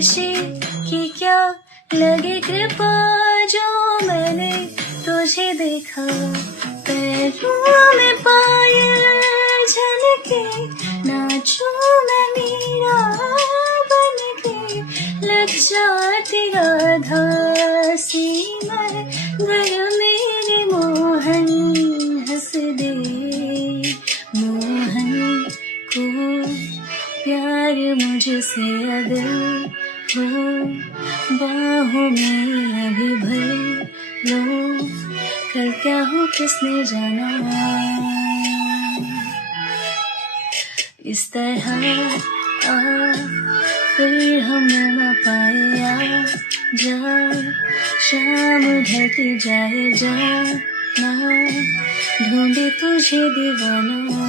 ऋषि की क्या लगी कृपा जो मैंने तुझे देखा। पैरों में पायल झलके नाचूं मैं मीरा बनके। लग जाती राधा सी मैं गर मेरे मोहन हंस दे। मोहन को प्यार मुझसे अगर हो बाहों में अभी भर लो। कल क्या हो किसने जाना। इस तरह आ फिर हम न पाए आ जा। शाम ढलती जाए जाना ढूंढे तुझे दीवाना।